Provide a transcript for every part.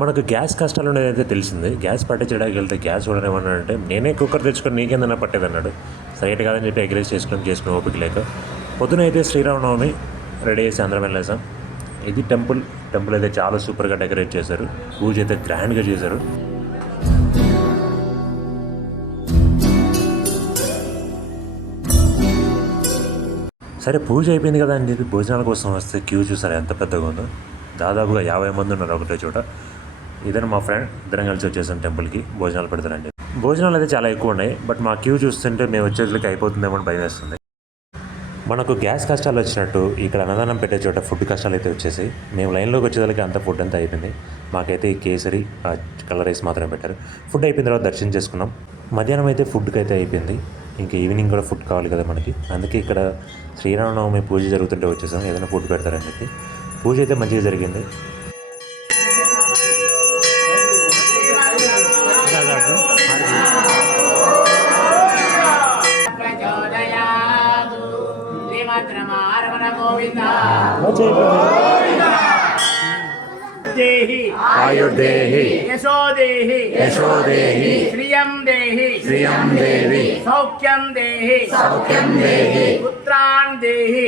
మనకు గ్యాస్ కష్టాలు ఉండేదైతే తెలిసింది. గ్యాస్ పట్టించడానికి వెళ్తే గ్యాస్ కూడా ఏమన్నాడంటే నేనే కుక్కర్ తెచ్చుకొని నీకేందన్నా పట్టేదన్నాడు. సైట్ కాదని చెప్పి ఎగ్రేస్ చేసుకుని ఓపిక లేక పొద్దున అయితే శ్రీరామనవమి రెడీ చేసి అందరం వెళ్ళేసాం. ఇది టెంపుల్ అయితే చాలా సూపర్గా డెకరేట్ చేశారు. పూజ అయితే గ్రాండ్గా చేశారు. సరే పూజ అయిపోయింది కదా అని చెప్పి భోజనాల కోసం వస్తే క్యూ చూసారు ఎంత పెద్దగా ఉందో. దాదాపుగా 50 మంది ఉన్నారు ఒకటే చోట. ఇద్దరు మా ఫ్రెండ్ ఇద్దరం కలిసి వచ్చేసాం టెంపుల్కి భోజనాలు పెడతారండి. భోజనాలు అయితే చాలా ఎక్కువ ఉన్నాయి. బట్ మా క్యూ చూస్తుంటే మేము వచ్చేట్లకి అయిపోతుందేమో అని భయం వేస్తుంది. మనకు గ్యాస్ కష్టాలు వచ్చినట్టు ఇక్కడ అన్నదానం పెట్టే చోట ఫుడ్ కష్టాలు అయితే వచ్చేసి మేము లైన్లోకి వచ్చేదానికి అంత ఫుడ్ అంతా అయిపోయింది. మాకైతే ఈ కేసరి కలర్ రైస్ మాత్రమే పెట్టారు. ఫుడ్ అయిపోయిన తర్వాత దర్శనం చేసుకున్నాం. మధ్యాహ్నం అయితే ఫుడ్కి అయితే అయిపోయింది. ఇంకా ఈవినింగ్ కూడా ఫుడ్ కావాలి కదా మనకి. అందుకే ఇక్కడ శ్రీరామనవమి పూజ జరుగుతుంటే వచ్చేసాం. ఏదైనా ఫుడ్ పెడతారని చెప్పి పూజ అయితే మంచిగా జరిగింది. ఆయుర్దేహి యశోదేహి శ్రియం దేహి సౌఖ్యం దేహి పుత్రాన్ దేహి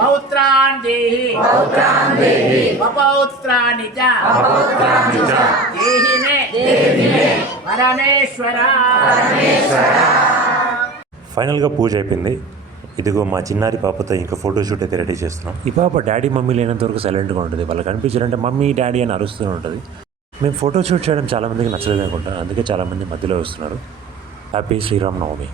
పౌత్రాన్ దేహి అపౌత్రాని చ దేహి మే పరమేశ్వర. ఫైనల్గా పూజ అయిపోయింది. ఇదిగో మా చిన్నారి పాపతో ఇంకా ఫోటోషూట్ అయితే రెడీ చేస్తున్నాం. ఈ పాప డాడీ మమ్మీ లేనంత వరకు సైలెంట్గా ఉంటుంది. వాళ్ళకి కనిపించారంటే మమ్మీ డాడీ అని అరుస్తూ ఉంటుంది. మేము ఫోటోషూట్ చేయడం చాలామందికి నచ్చలేదు అనుకుంటా. అందుకే చాలామంది మధ్యలో వస్తున్నారు. హ్యాపీ శ్రీరామనవమి.